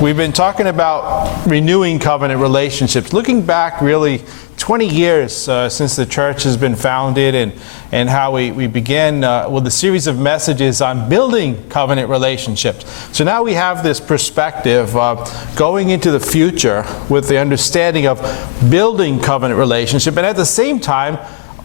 We've been talking about renewing covenant relationships, looking back really 20 years since the church has been founded, and how we began with a series of messages on building covenant relationships. So now we have this perspective going into the future with the understanding of building covenant relationship, and at the same time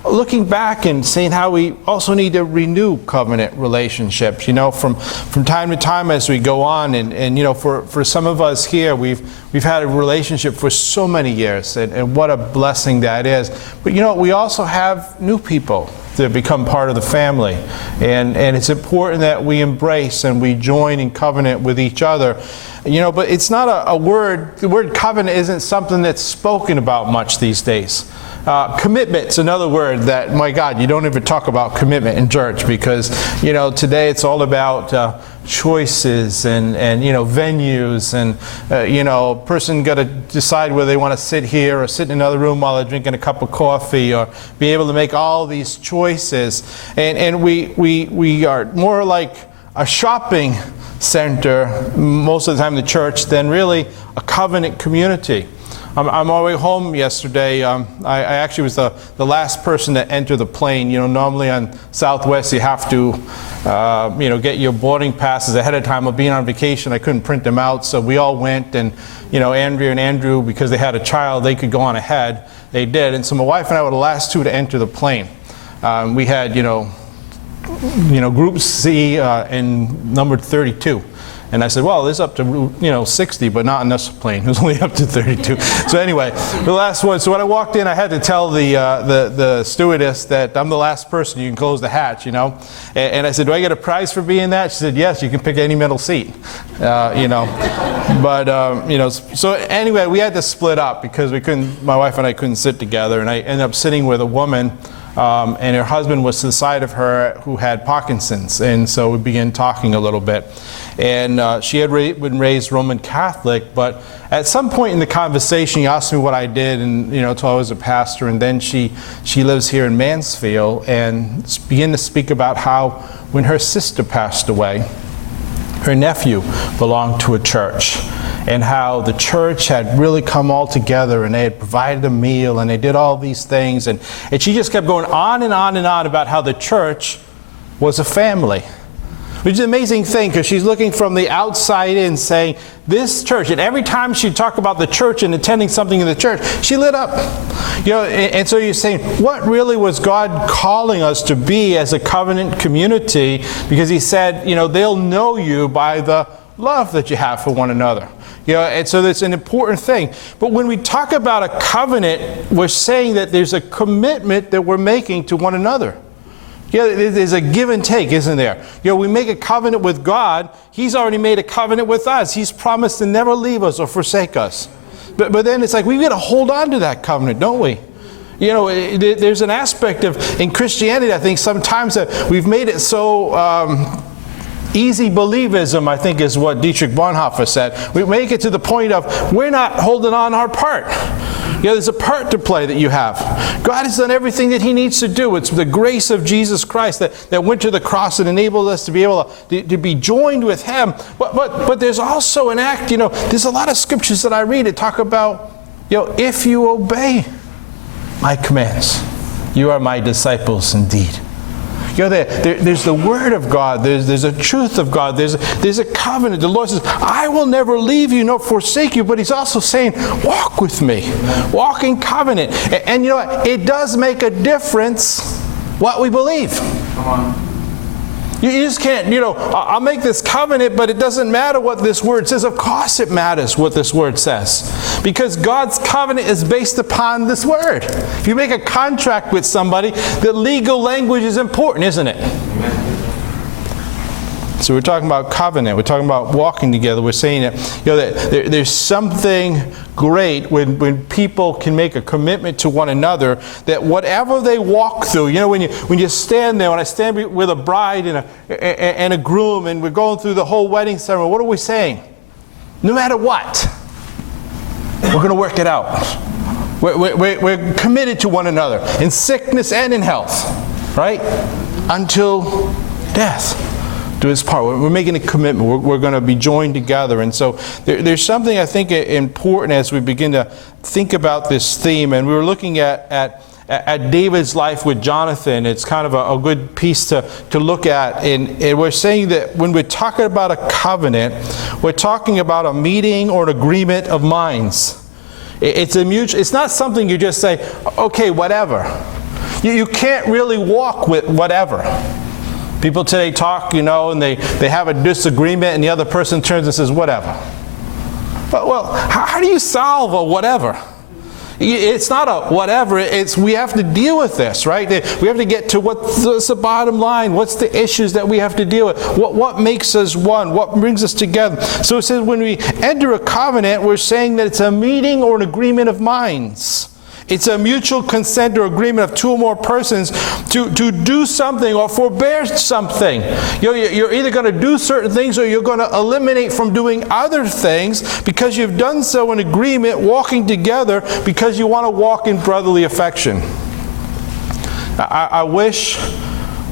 looking back and saying how we also need to renew covenant relationships, from time to time as we go on. And for some of us here, we've had a relationship for so many years, and what a blessing that is. But we also have new people that become part of the family. And it's important that we embrace and we join in covenant with each other. But it's not a word, the word covenant isn't something that's spoken about much these days. Commitment's another word that, my God, you don't even talk about commitment in church, because today it's all about choices and venues, and a person got to decide whether they want to sit here or sit in another room while they're drinking a cup of coffee, or be able to make all these choices, and we are more like a shopping center most of the time in the church than really a covenant community. I'm on my way home yesterday. I actually was the last person to enter the plane. Normally on Southwest you have to, get your boarding passes ahead of time. Being on vacation, I couldn't print them out, so we all went. And Andrea and Andrew, because they had a child, they could go on ahead. They did, and so my wife and I were the last two to enter the plane. We had, Group C and numbered 32. And I said, well, it's up to 60, but not in this plane. It was only up to 32. So anyway, the last one. So when I walked in, I had to tell the stewardess that I'm the last person. You can close the hatch, And I said, do I get a prize for being that? She said, yes, you can pick any middle seat, But so anyway, we had to split up because my wife and I couldn't sit together, and I ended up sitting with a woman. And her husband was to the side of her who had Parkinson's, and so we began talking a little bit. And she had been raised Roman Catholic, but at some point in the conversation, she asked me what I did, and until I was a pastor. And then she lives here in Mansfield, and began to speak about how when her sister passed away, her nephew belonged to a church, and how the church had really come all together, and they had provided a meal, and they did all these things, and she just kept going on and on and on about how the church was a family. Which is an amazing thing, because she's looking from the outside in, saying, this church, and every time she'd talk about the church and attending something in the church, she lit up. And so you're saying, what really was God calling us to be as a covenant community? Because he said, they'll know you by the love that you have for one another. And so that's an important thing. But when we talk about a covenant, we're saying that there's a commitment that we're making to one another. There's a give and take, isn't there? We make a covenant with God. He's already made a covenant with us. He's promised to never leave us or forsake us. But then it's like we've got to hold on to that covenant, don't we? There's an aspect of, in Christianity, I think sometimes that we've made it so easy believism, I think, is what Dietrich Bonhoeffer said. We make it to the point of we're not holding on our part. There's a part to play that you have. God has done everything that he needs to do. It's the grace of Jesus Christ that went to the cross and enabled us to be able to be joined with him. But there's also an act, there's a lot of scriptures that I read that talk about, if you obey my commands, you are my disciples indeed. There's the word of God. There's a truth of God. There's a covenant. The Lord says, I will never leave you nor forsake you. But he's also saying, walk with me. Walk in covenant. And it does make a difference what we believe. Come on. You just can't, I'll make this covenant, but it doesn't matter what this word says. Of course it matters what this word says. Because God's covenant is based upon this word. If you make a contract with somebody, the legal language is important, isn't it? Amen. So we're talking about covenant. We're talking about walking together. We're saying that, there's something great when people can make a commitment to one another, that whatever they walk through, when you stand there, when I stand with a bride and a groom, and we're going through the whole wedding ceremony, what are we saying? No matter what, we're going to work it out. We're committed to one another in sickness and in health, right? Until death do his part. We're making a commitment. We're going to be joined together. And so there's something I think important as we begin to think about this theme. And we were looking at David's life with Jonathan. It's kind of a good piece to look at. And we're saying that when we're talking about a covenant, we're talking about a meeting or an agreement of minds. It's not something you just say, okay, whatever. You can't really walk with whatever. People today talk, and they have a disagreement and the other person turns and says, whatever. Well, how do you solve a whatever? It's not a whatever, we have to deal with this, right? We have to get to what's the bottom line, what's the issues that we have to deal with, what makes us one, what brings us together. So it says when we enter a covenant, we're saying that it's a meeting or an agreement of minds. It's a mutual consent or agreement of two or more persons to do something or forbear something. You're either going to do certain things or you're going to eliminate from doing other things because you've done so in agreement, walking together because you want to walk in brotherly affection. I wish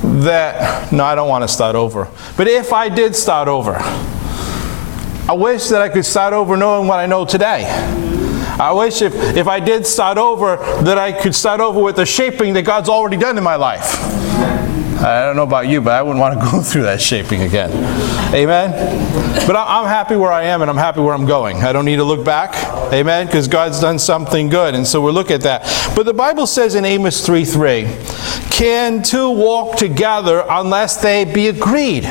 that, no, I don't want to start over. But if I did start over, I wish that I could start over knowing what I know today. I wish if I did start over, that I could start over with the shaping that God's already done in my life. I don't know about you, but I wouldn't want to go through that shaping again. Amen? But I'm happy where I am and I'm happy where I'm going. I don't need to look back. Amen? Because God's done something good. And so we'll look at that. But the Bible says in Amos 3:3, can two walk together unless they be agreed?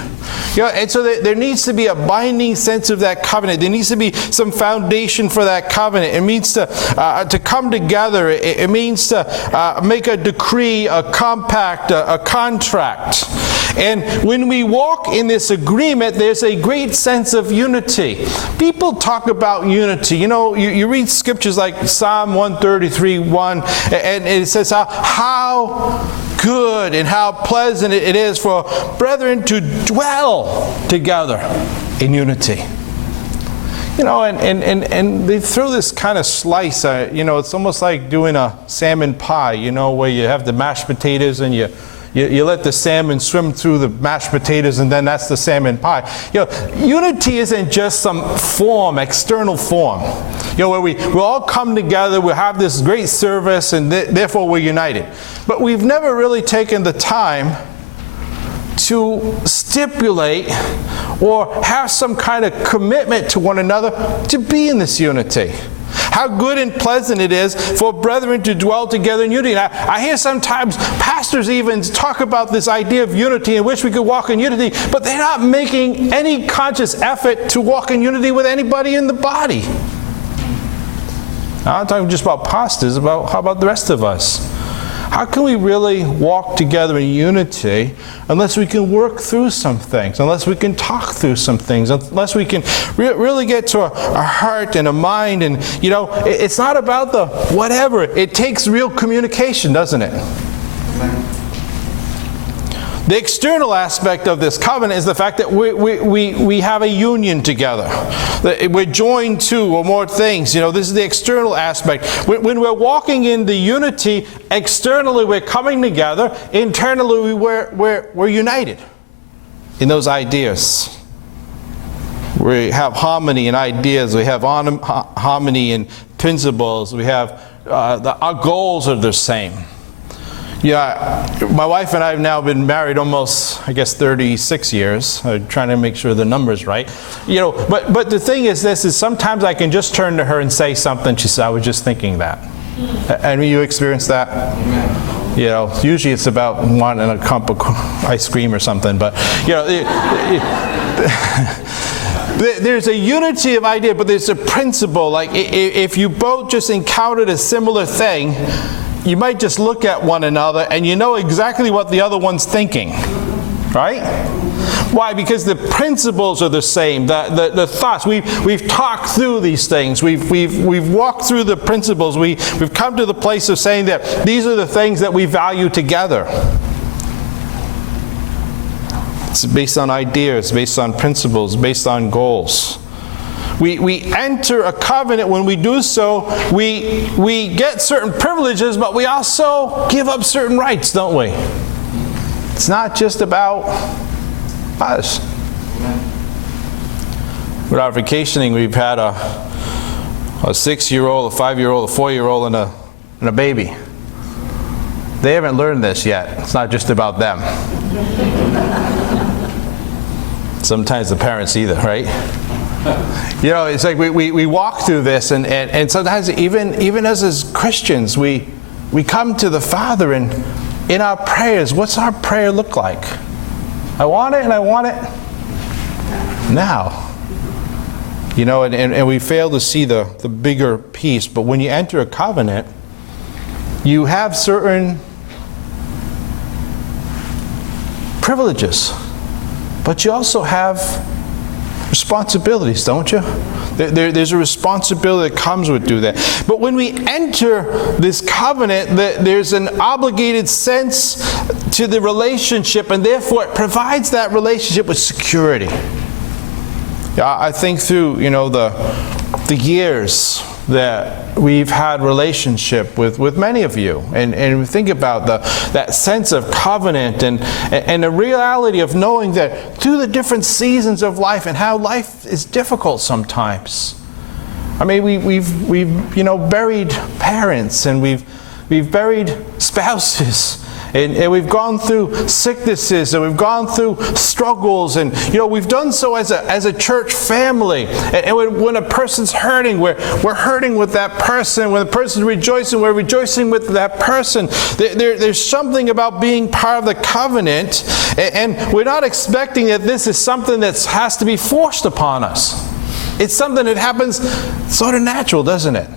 And so there needs to be a binding sense of that covenant. There needs to be some foundation for that covenant. It means to come together. It means to make a decree, a compact, a contract. And when we walk in this agreement, there's a great sense of unity. People talk about unity. You read scriptures like Psalm 133:1, and it says how good and how pleasant it is for brethren to dwell together in unity. And they throw this kind of slice. It's almost like doing a salmon pie, where you have the mashed potatoes and you let the salmon swim through the mashed potatoes and then that's the salmon pie. Unity isn't just some form, external form. Where we'll all come together, we'll have this great service and therefore we're united. But we've never really taken the time to stipulate or have some kind of commitment to one another to be in this unity. How good and pleasant it is for brethren to dwell together in unity. I hear sometimes pastors even talk about this idea of unity and wish we could walk in unity, but they're not making any conscious effort to walk in unity with anybody in the body. Now, I'm not talking just about pastors, how about the rest of us? How can we really walk together in unity unless we can work through some things, unless we can talk through some things, unless we can really get to a heart and a mind? And, it's not about the whatever. It takes real communication, doesn't it? The external aspect of this covenant is the fact that we have a union together. We're joined to or more things. This is the external aspect. When we're walking in the unity, externally we're coming together. Internally we're united in those ideas. We have harmony in ideas. We have harmony in principles. We have our goals are the same. My wife and I have now been married almost, 36 years. I'm trying to make sure the number's right. But the thing is sometimes I can just turn to her and say something. She said, I was just thinking that. And you experience that? Usually it's about wanting a cup of ice cream or something. But, there's a unity of idea, but there's a principle. Like if you both just encountered a similar thing, you might just look at one another and you know exactly what the other one's thinking, right? Why? Because the principles are the same. The thoughts. We've talked through these things. We've walked through the principles. We've come to the place of saying that these are the things that we value together. It's based on ideas, based on principles, based on goals. We enter a covenant. When we do so, we get certain privileges, but we also give up certain rights, don't we? It's not just about us. Without vacationing, we've had a 6-year-old, a 5-year-old, a 4-year-old, and a baby. They haven't learned this yet. It's not just about them. Sometimes the parents either, right? You know, it's like we walk through this, and sometimes even as Christians, we come to the Father, and in our prayers, what's our prayer look like? I want it, and I want it now. You know, and we fail to see the bigger piece. But when you enter a covenant, you have certain privileges, but you also have responsibilities, don't you? There's a responsibility that comes with doing that. But when we enter this covenant, there's an obligated sense to the relationship, and therefore it provides that relationship with security. I think through, you know, the years that we've had relationship with many of you, and think about that sense of covenant and the reality of knowing that through the different seasons of life and how life is difficult sometimes. I mean, we've you know, buried parents, and we've buried spouses. And we've gone through sicknesses, and we've gone through struggles, and you know, we've done so as a church family. And when a person's hurting, we're hurting with that person. When the person's rejoicing, we're rejoicing with that person. There's something about being part of the covenant, and we're not expecting that this is something that has to be forced upon us. It's something that happens sort of natural, doesn't it?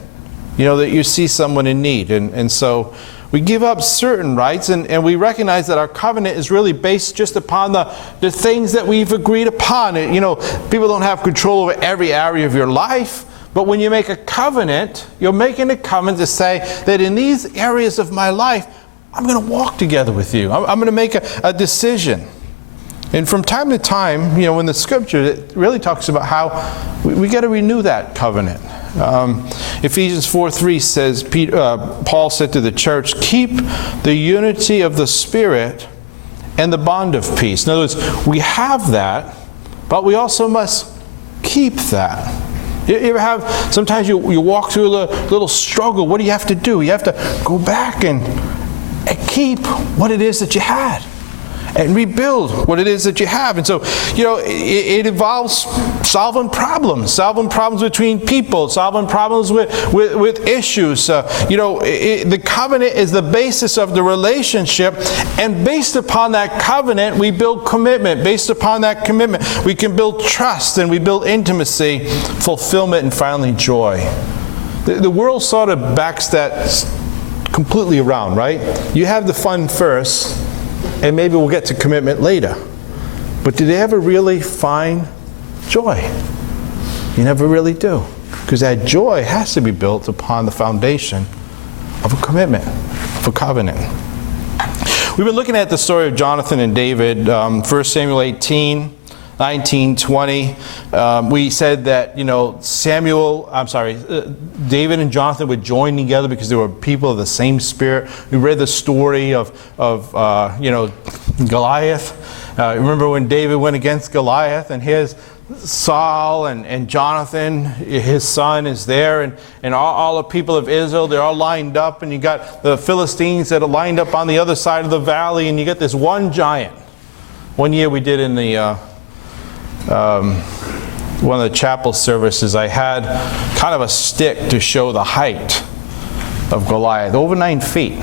You know, that you see someone in need, and so we give up certain rights, and we recognize that our covenant is really based just upon the things that we've agreed upon. You know, people don't have control over every area of your life, but when you make a covenant, you're making a covenant to say that in these areas of my life, I'm going to walk together with you. I'm going to make a decision. And from time to time, you know, in the scripture, it really talks about how we got to renew that covenant. Ephesians 4:3 says, Paul said to the church, keep the unity of the Spirit and the bond of peace. In other words, we have that, but we also must keep that. You ever have, sometimes you walk through a little struggle. What do you have to do? You have to go back and keep what it is that you had, and rebuild what it is that you have. And so, you know, it involves solving problems between people, solving problems with issues. You know, the covenant is the basis of the relationship, and based upon that covenant, we build commitment. Based upon that commitment, we can build trust, and we build intimacy, fulfillment, and finally joy. The world sort of backs that completely around, right? You have the fun first, and maybe we'll get to commitment later. But do they ever really find joy? You never really do. Because that joy has to be built upon the foundation of a commitment, of a covenant. We've been looking at the story of Jonathan and David, 1 Samuel 18, 19, 20. We said that, you know, David and Jonathan would join together because they were people of the same spirit. We read the story of you know, Goliath. Remember when David went against Goliath, and here's Saul and Jonathan, his son, is there, and all the people of Israel, they're all lined up, and you got the Philistines that are lined up on the other side of the valley, and you get this one giant. One year we did in the one of the chapel services, I had kind of a stick to show the height of Goliath, over 9 feet.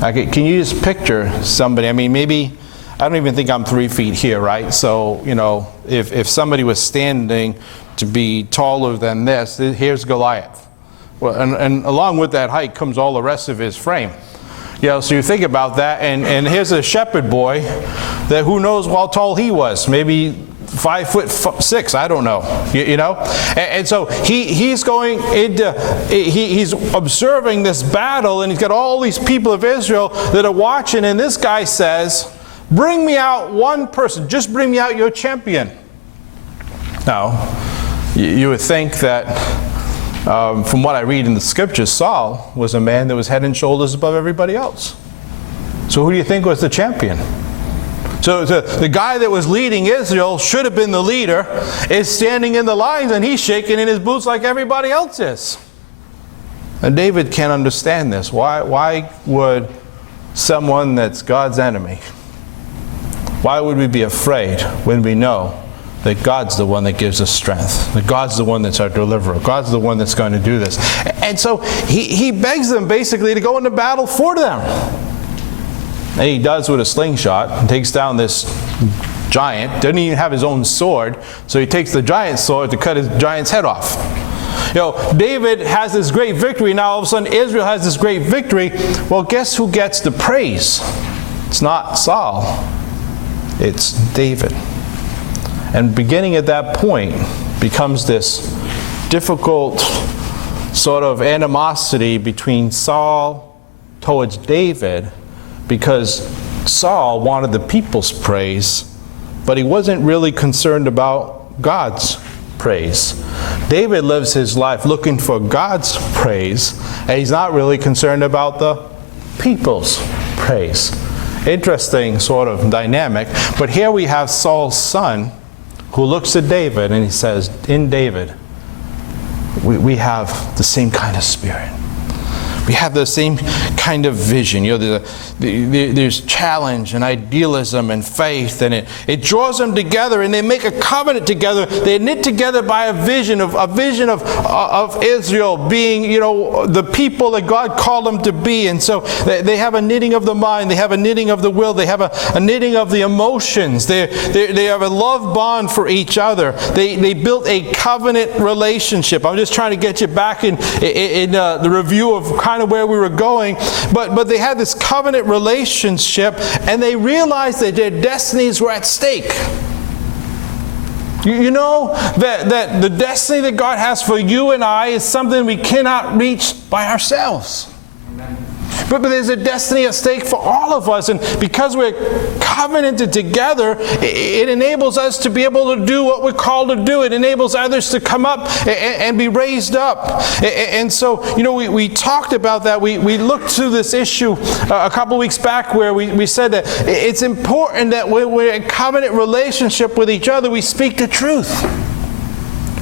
Can you just picture somebody? I mean, maybe, I don't even think I'm 3 feet here, right? So, you know, if somebody was standing to be taller than this, here's Goliath. Well, and along with that height comes all the rest of his frame. You know, so you think about that, and here's a shepherd boy that who knows how tall he was, maybe 5'6", I don't know, you know? And so he's going into, he's observing this battle, and he's got all these people of Israel that are watching, and this guy says, bring me out one person, just bring me out your champion. Now, you would think that, from what I read in the scriptures, Saul was a man that was head and shoulders above everybody else. So who do you think was the champion? So the guy that was leading Israel, should have been the leader, is standing in the lines and he's shaking in his boots like everybody else is. And David can't understand this. Why would someone that's God's enemy, why would we be afraid when we know that God's the one that gives us strength, that God's the one that's our deliverer, God's the one that's going to do this? And so he begs them basically to go into battle for them. And he does with a slingshot and takes down this giant. Doesn't even have his own sword, so he takes the giant's sword to cut his giant's head off. David has this great victory. Now all of a sudden Israel has this great victory. Well, guess who gets the praise? It's not Saul. It's David. And beginning at that point becomes this difficult sort of animosity between Saul towards David, because Saul wanted the people's praise, but he wasn't really concerned about God's praise. David lives his life looking for God's praise, and he's not really concerned about the people's praise. Interesting sort of dynamic. But here we have Saul's son who looks at David and he says, in David, we have the same kind of spirit. We have the same kind of vision. There's challenge and idealism and faith, and it draws them together, and they make a covenant together. They knit together by a vision of Israel being, the people that God called them to be. And so they have a knitting of the mind. They have a knitting of the will. They have a knitting of the emotions. They have a love bond for each other. They built a covenant relationship. I'm just trying to get you back in the review of kind of where we were going, but they had this covenant relationship, and they realized that their destinies were at stake. You know that the destiny that God has for you and I is something we cannot reach by ourselves. Amen. But there's a destiny at stake for all of us, and because we're covenanted together, it enables us to be able to do what we're called to do. It enables others to come up and be raised up. And so, we talked about that. We looked through this issue a couple weeks back where we said that it's important that when we're in covenant relationship with each other, we speak the truth.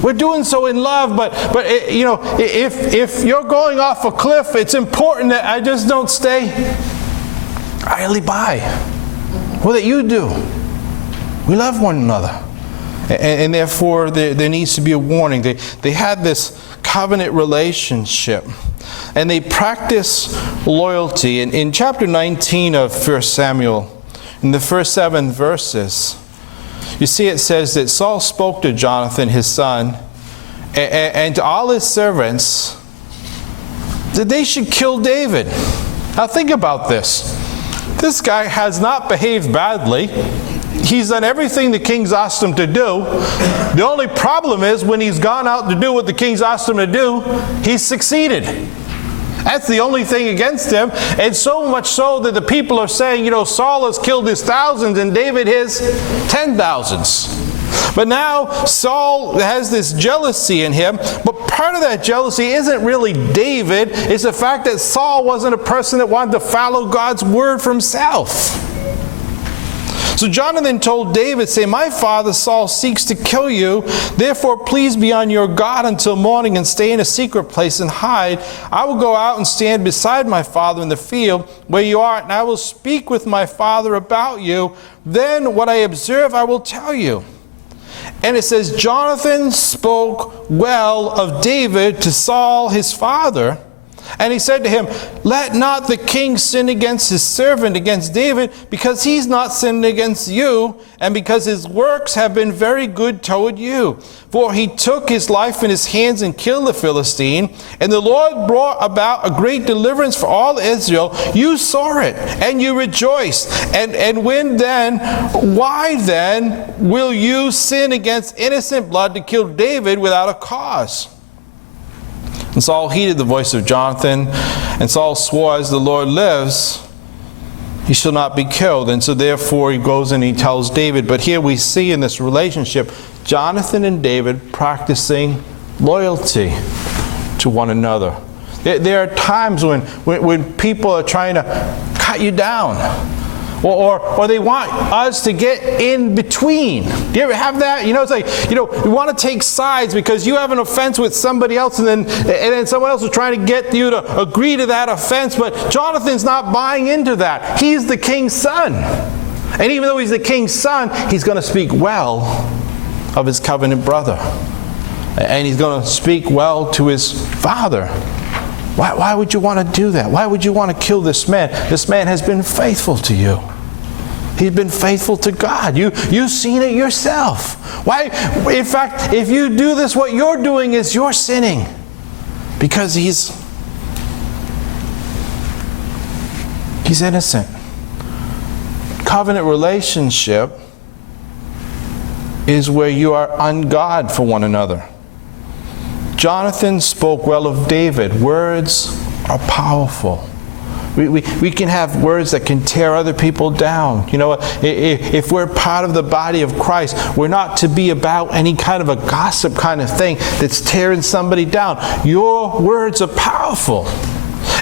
We're doing so in love, but if you're going off a cliff, it's important that I just don't stay idly by. Or that you do. We love one another. And therefore, there needs to be a warning. They had this covenant relationship. And they practice loyalty. In chapter 19 of 1 Samuel, in the first 7 verses, you see it says that Saul spoke to Jonathan, his son, and to all his servants, that they should kill David. Now think about this. This guy has not behaved badly. He's done everything the king's asked him to do. The only problem is when he's gone out to do what the king's asked him to do, he's succeeded. That's the only thing against him. And so much so that the people are saying, Saul has killed his thousands and David his 10,000s. But now Saul has this jealousy in him. But part of that jealousy isn't really David. It's the fact that Saul wasn't a person that wanted to follow God's word for himself. So Jonathan told David, saying, my father Saul seeks to kill you. Therefore, please be on your guard until morning and stay in a secret place and hide. I will go out and stand beside my father in the field where you are, and I will speak with my father about you. Then what I observe I will tell you. And it says, Jonathan spoke well of David to Saul his father. And he said to him, let not the king sin against his servant, against David, because he's not sinned against you, and because his works have been very good toward you. For he took his life in his hands and killed the Philistine, and the Lord brought about a great deliverance for all Israel. You saw it, and you rejoiced. And why then will you sin against innocent blood to kill David without a cause? And Saul heeded the voice of Jonathan, and Saul swore, as the Lord lives, he shall not be killed. And so therefore he goes and he tells David. But here we see in this relationship, Jonathan and David practicing loyalty to one another. There are times when people are trying to cut you down, Or they want us to get in between. Do you ever have that? It's like, you want to take sides because you have an offense with somebody else, and then someone else is trying to get you to agree to that offense, but Jonathan's not buying into that. He's the king's son. And even though he's the king's son, he's going to speak well of his covenant brother. And he's going to speak well to his father. Why would you want to do that? Why would you want to kill this man? This man has been faithful to you. He's been faithful to God. You've seen it yourself. Why? In fact, if you do this, what you're doing is you're sinning. Because he's innocent. Covenant relationship is where you are on God for one another. Jonathan spoke well of David. Words are powerful. We can have words that can tear other people down. If we're part of the body of Christ, we're not to be about any kind of a gossip kind of thing that's tearing somebody down. Your words are powerful.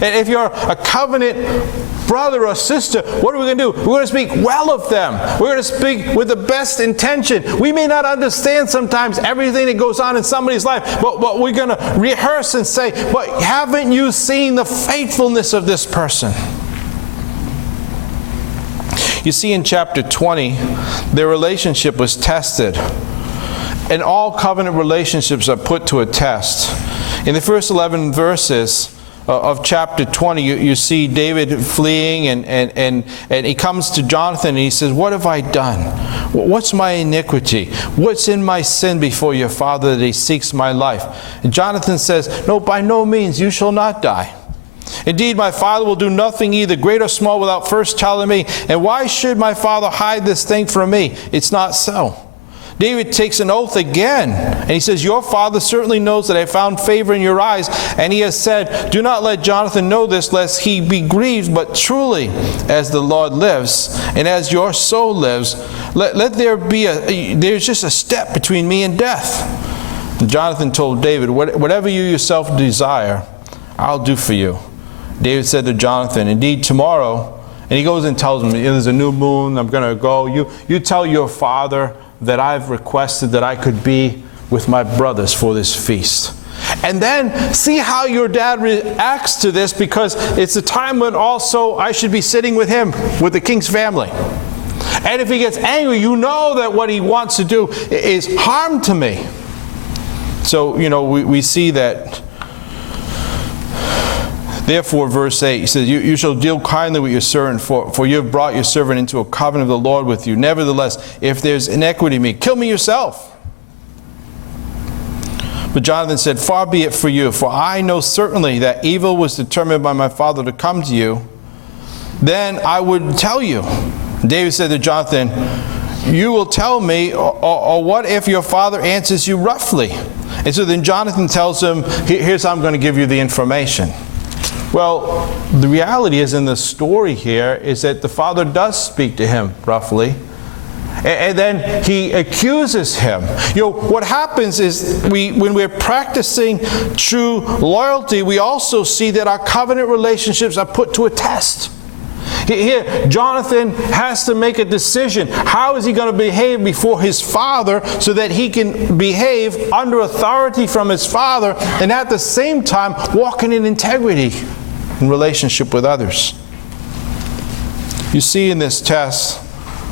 And if you're a covenant brother or sister, what are we going to do? We're going to speak well of them. We're going to speak with the best intention. We may not understand sometimes everything that goes on in somebody's life, but we're going to rehearse and say, but haven't you seen the faithfulness of this person? You see, in chapter 20, their relationship was tested. And all covenant relationships are put to a test. In the first 11 verses of chapter 20, you see David fleeing, and he comes to Jonathan and he says, what have I done? What's my iniquity? What's in my sin before your father that he seeks my life? And Jonathan says, no, by no means, you shall not die. Indeed, my father will do nothing either great or small without first telling me. And why should my father hide this thing from me? It's not so. David takes an oath again, and he says, your father certainly knows that I found favor in your eyes, and he has said, do not let Jonathan know this, lest he be grieved, but truly, as the Lord lives, and as your soul lives, let there be there's just a step between me and death. And Jonathan told David, whatever you yourself desire, I'll do for you. David said to Jonathan, indeed, tomorrow, and he goes and tells him, there's a new moon, I'm going to go. You tell your father that I've requested that I could be with my brothers for this feast. And then see how your dad reacts to this, because it's a time when also I should be sitting with him, with the king's family. And if he gets angry, you know that what he wants to do is harm to me. So, we see that. Therefore, verse 8, he says, you shall deal kindly with your servant, for you have brought your servant into a covenant of the Lord with you. Nevertheless, if there's iniquity in me, kill me yourself. But Jonathan said, far be it for you, for I know certainly that evil was determined by my father to come to you. Then I would tell you. David said to Jonathan, you will tell me, or what if your father answers you roughly? And so then Jonathan tells him, here's how I'm going to give you the information. Well, the reality is in the story here is that the father does speak to him roughly. And then he accuses him. What happens is when we're practicing true loyalty, we also see that our covenant relationships are put to a test. Here, Jonathan has to make a decision. How is he going to behave before his father so that he can behave under authority from his father and at the same time walking in integrity in relationship with others? You see in this test,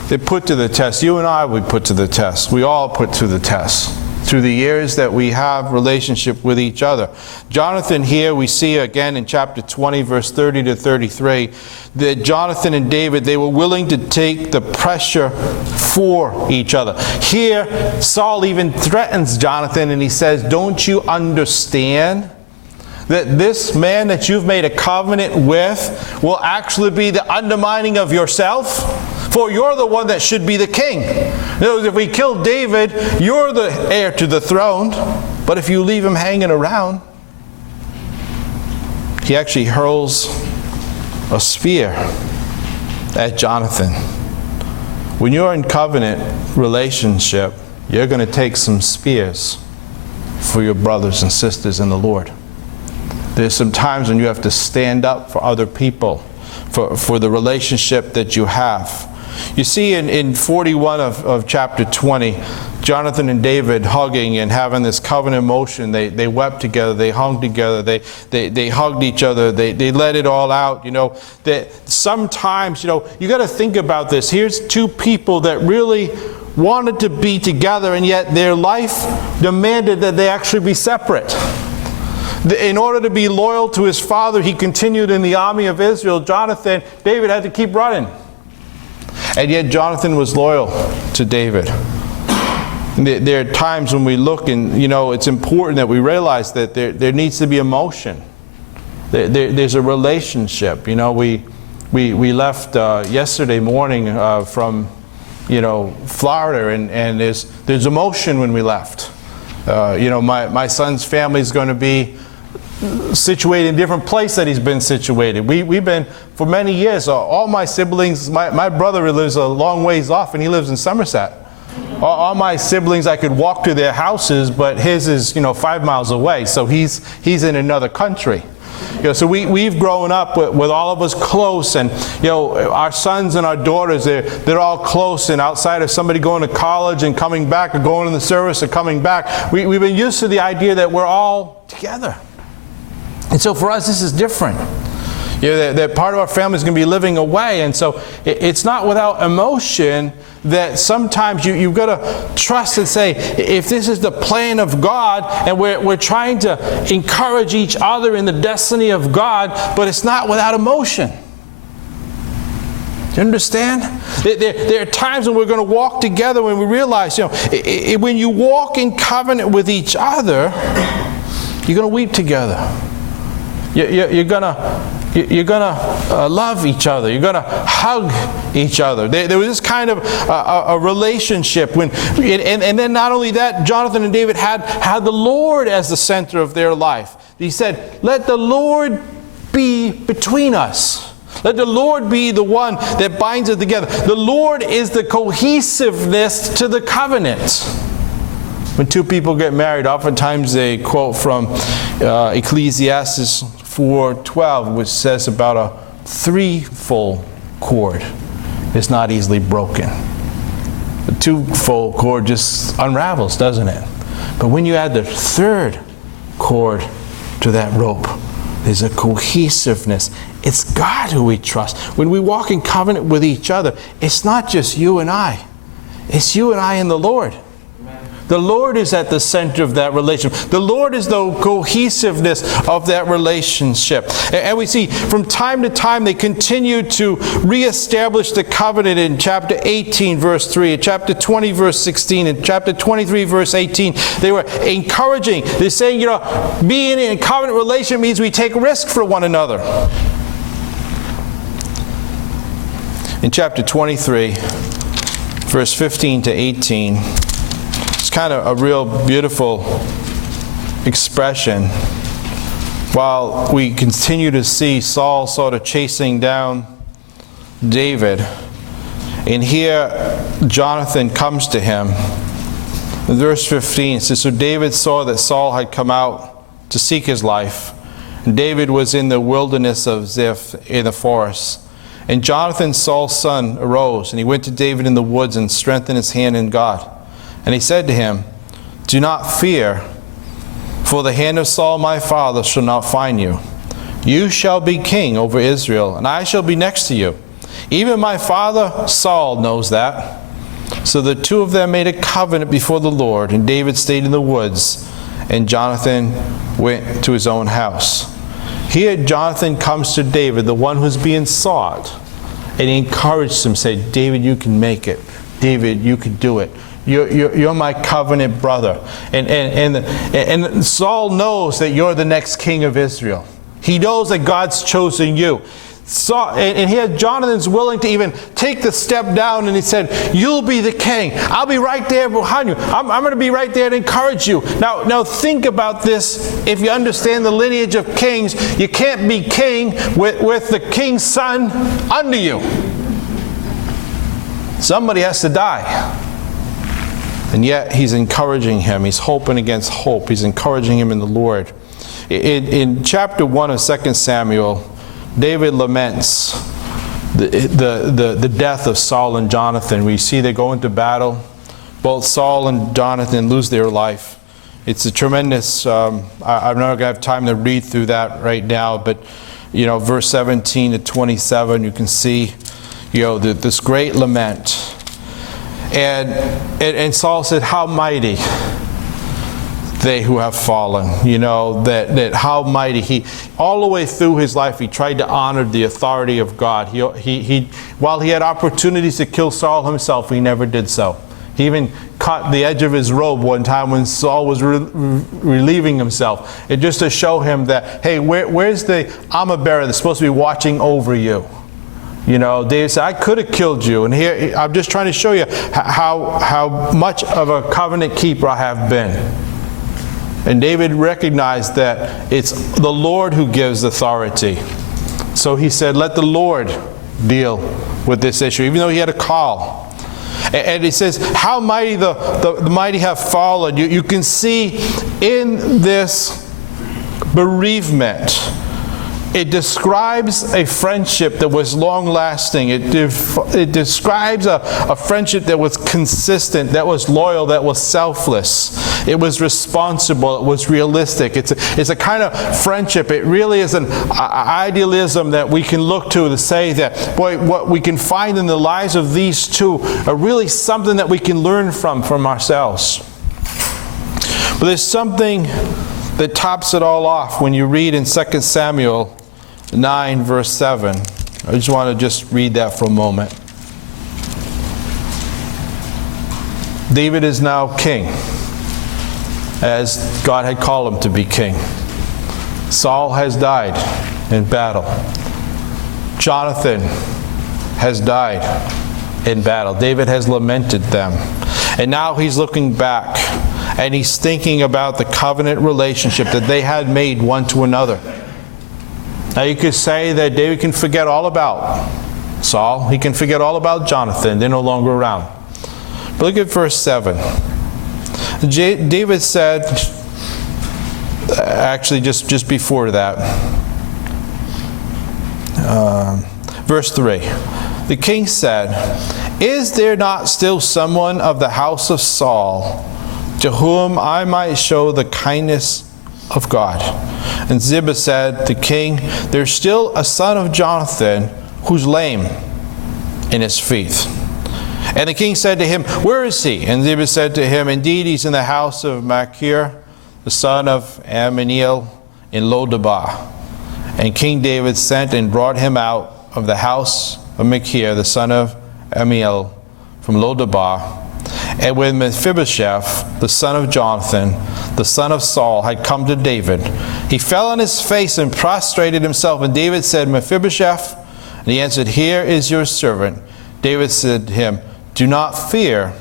they put to the test. You and I, we put to the test. We all put to the test through the years that we have relationship with each other. Jonathan here, we see again in chapter 20, verse 30 to 33, that Jonathan and David, they were willing to take the pressure for each other. Here, Saul even threatens Jonathan and he says, don't you understand that this man that you've made a covenant with will actually be the undermining of yourself? For you're the one that should be the king. In other words, if we kill David, you're the heir to the throne. But if you leave him hanging around, he actually hurls a spear at Jonathan. When you're in covenant relationship, you're going to take some spears for your brothers and sisters in the Lord. There's some times when you have to stand up for other people, for the relationship that you have. You see in 41 of chapter 20, Jonathan and David hugging and having this covenant motion. They wept together, they hung together, they hugged each other, they let it all out. You know, that sometimes, you know, you got to think about this. Here's two people that really wanted to be together, and yet their life demanded that they actually be separate. In order to be loyal to his father, he continued in the army of Israel. David had to keep running. And yet Jonathan was loyal to David. There are times when we look, and you know, it's important that we realize that there needs to be emotion. There's a relationship. You know, we left yesterday morning from, you know, Florida, and there's emotion when we left. You know, my son's family is going to be situated in a different place that he's been situated. We've been for many years. All my siblings, my brother lives a long ways off, and he lives in Somerset. All my siblings, I could walk to their houses, but his is, you know, 5 miles away, so he's in another country. You know, so we've grown up with all of us close, and you know, our sons and our daughters, they're all close, and outside of somebody going to college and coming back, or going in the service and coming back, we've been used to the idea that we're all together. And so for us, this is different. You know, that part of our family is going to be living away, and so it's not without emotion that sometimes you've got to trust and say, if this is the plan of God, and we're trying to encourage each other in the destiny of God, but it's not without emotion. Do you understand? There are times when we're going to walk together when we realize, you know, when you walk in covenant with each other, you're going to weep together. You're gonna love each other. You're gonna hug each other. There was this kind of a relationship and then not only that, Jonathan and David had the Lord as the center of their life. He said, "Let the Lord be between us. Let the Lord be the one that binds it together." The Lord is the cohesiveness to the covenant. When two people get married, oftentimes they quote from Ecclesiastes 4:12, which says about a threefold cord is not easily broken. The twofold cord just unravels, doesn't it? But when you add the third cord to that rope, there's a cohesiveness. It's God who we trust. When we walk in covenant with each other, it's not just you and I. It's you and I and the Lord. The Lord is at the center of that relationship. The Lord is the cohesiveness of that relationship. And we see from time to time they continue to reestablish the covenant in chapter 18, verse 3, in chapter 20, verse 16, in chapter 23, verse 18. They were encouraging. They're saying, you know, being in a covenant relation means we take risk for one another. In chapter 23, verse 15 to 18, kind of a real beautiful expression. While we continue to see Saul sort of chasing down David, and here Jonathan comes to him. In verse 15 it says, "So David saw that Saul had come out to seek his life, and David was in the wilderness of Ziph in the forest. And Jonathan, Saul's son, arose, and he went to David in the woods and strengthened his hand in God. And he said to him, 'Do not fear, for the hand of Saul my father shall not find you. You shall be king over Israel, and I shall be next to you. Even my father Saul knows that.' So the two of them made a covenant before the Lord, and David stayed in the woods, and Jonathan went to his own house." Here Jonathan comes to David, the one who's being sought, and he encouraged him, say, "David, you can make it. David, you can do it. You're my covenant brother." And Saul knows that you're the next king of Israel. He knows that God's chosen you. And here Jonathan's willing to even take the step down, and he said, "You'll be the king. I'll be right there behind you. I'm going to be right there to encourage you." Now think about this. If you understand the lineage of kings, you can't be king with the king's son under you. Somebody has to die. And yet he's encouraging him. He's hoping against hope. He's encouraging him in the Lord. In chapter 1 of 2 Samuel, David laments the death of Saul and Jonathan. We see they go into battle. Both Saul and Jonathan lose their life. It's a tremendous, I'm not going to have time to read through that right now, but, verse 17 to 27, you can see, this great lament. And Saul said, how mighty they who have fallen, that how mighty. He, all the way through his life, he tried to honor the authority of God. While he had opportunities to kill Saul himself, he never did so. He even cut the edge of his robe one time when Saul was relieving himself. It just to show him that, hey, where's the armor bearer that's supposed to be watching over you? David said, I could have killed you. And here, I'm just trying to show you how much of a covenant keeper I have been. And David recognized that it's the Lord who gives authority. So he said, let the Lord deal with this issue, even though he had a call. And it says, how mighty the mighty have fallen. You can see in this bereavement, it describes a friendship that was long-lasting. It describes a friendship that was consistent, that was loyal, that was selfless. It was responsible. It was realistic. It's a kind of friendship. It really is an idealism that we can look to say that, boy, what we can find in the lives of these two are really something that we can learn from ourselves. But there's something that tops it all off when you read in 2 Samuel 9, verse 7. I just want to read that for a moment. David is now king, as God had called him to be king. Saul has died in battle. Jonathan has died in battle. David has lamented them. And now he's looking back, and he's thinking about the covenant relationship that they had made one to another. Now you could say that David can forget all about Saul. He can forget all about Jonathan. They're no longer around. But look at verse 7. David said, actually just before that, verse 3. The king said, is there not still someone of the house of Saul to whom I might show the kindness of God? And Ziba said, the king, there's still a son of Jonathan who's lame in his feet. And the king said to him, where is he? And Ziba said to him, indeed, he's in the house of Machir, the son of Ammiel, in Lodebar. And King David sent and brought him out of the house of Machir, the son of Ammiel, from Lodebar. And when Mephibosheth, the son of Jonathan, the son of Saul, had come to David, he fell on his face and prostrated himself. And David said, Mephibosheth? And he answered, here is your servant. David said to him, do not fear,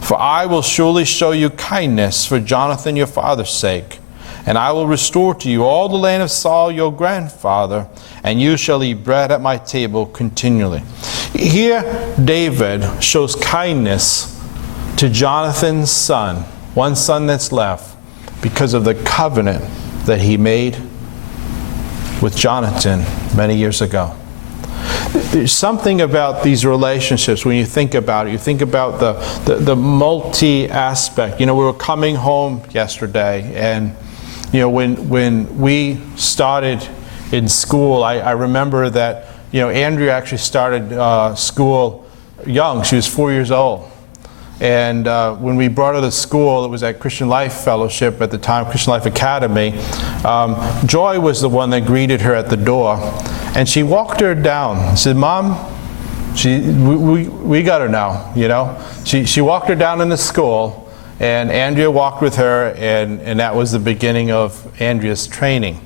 for I will surely show you kindness for Jonathan your father's sake. And I will restore to you all the land of Saul your grandfather, and you shall eat bread at my table continually. Here, David shows kindness to Jonathan's son, one son that's left, because of the covenant that he made with Jonathan many years ago. There's something about these relationships when you think about it. You think about the multi-aspect. We were coming home yesterday, and when we started in school, I remember that Andrea actually started school young. She was 4 years old. And when we brought her to school, it was at Christian Life Fellowship at the time, Christian Life Academy. Joy was the one that greeted her at the door. And she walked her down. She said, Mom, we got her now, She walked her down in the school, and Andrea walked with her, and that was the beginning of Andrea's training.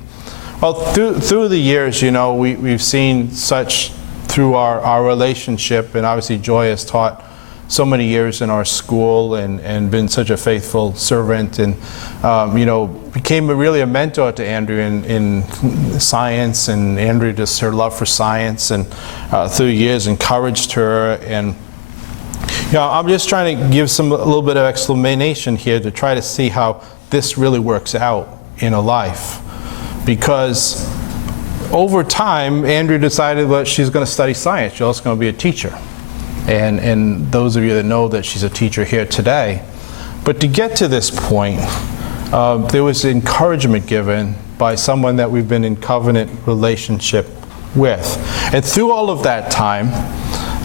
Well, through the years, we've seen such through our relationship, and obviously Joy has taught so many years in our school and been such a faithful servant, and became really a mentor to Andrea in science, and Andrea, just her love for science, and through years encouraged her. And I'm just trying to give a little bit of explanation here to try to see how this really works out in a life, because over time, Andrea decided that she's going to study science. She's also going to be a teacher. And those of you that know that she's a teacher here today. But to get to this point, there was encouragement given by someone that we've been in covenant relationship with. And through all of that time,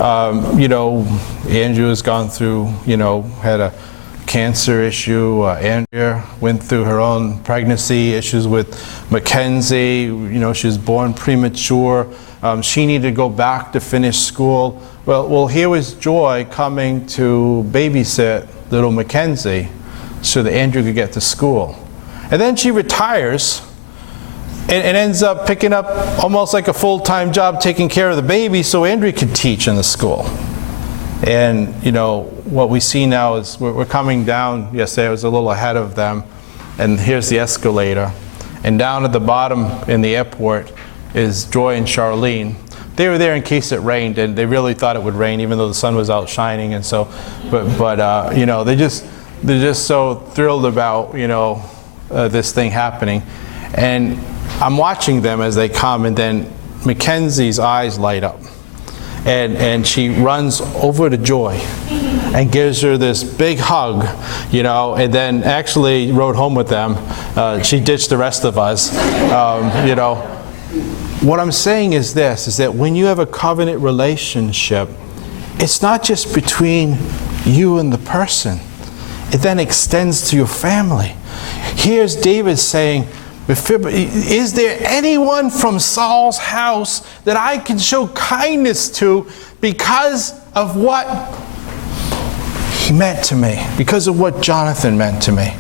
Andrea has gone through, had a cancer issue. Andrea went through her own pregnancy issues with Mackenzie. She was born premature. She needed to go back to finish school. Well, here was Joy coming to babysit little Mackenzie so that Andrea could get to school. And then she retires and ends up picking up almost like a full-time job taking care of the baby so Andrea could teach in the school. And, what we see now is we're coming down. Yesterday I was a little ahead of them, and here's the escalator. And down at the bottom in the airport is Joy and Charlene. They were there in case it rained, and they really thought it would rain, even though the sun was out shining. And so, they're just so thrilled about this thing happening. And I'm watching them as they come, and then Mackenzie's eyes light up. And she runs over to Joy and gives her this big hug, and then actually rode home with them. She ditched the rest of us, What I'm saying is this, is that when you have a covenant relationship, it's not just between you and the person. It then extends to your family. Here's David saying, is there anyone from Saul's house that I can show kindness to because of what he meant to me, because of what Jonathan meant to me?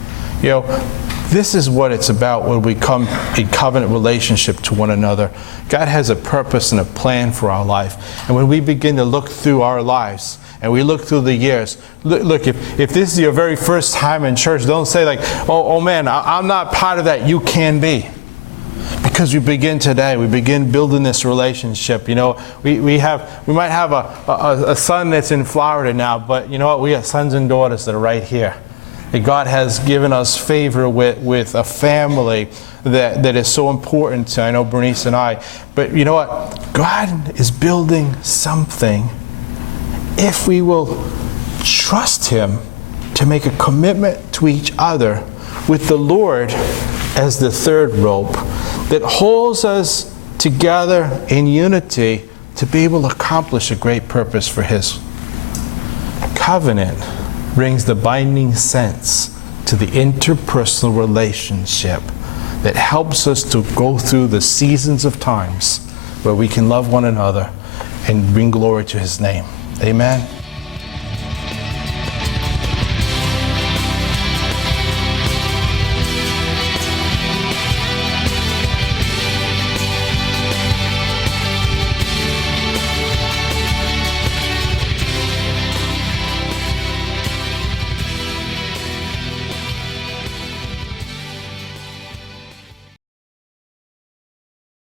This is what it's about when we come in covenant relationship to one another. God has a purpose and a plan for our life. And when we begin to look through our lives, and we look through the years, look, if this is your very first time in church, don't say like, oh man, I'm not part of that. You can be. Because we begin today, we begin building this relationship. We might have a son that's in Florida now, but you know what? We have sons and daughters that are right here. And God has given us favor with a family that is so important to, I know, Bernice and I. But you know what? God is building something if we will trust Him to make a commitment to each other with the Lord as the third rope that holds us together in unity to be able to accomplish a great purpose for His. Covenant brings the binding sense to the interpersonal relationship that helps us to go through the seasons of times where we can love one another and bring glory to His name. Amen.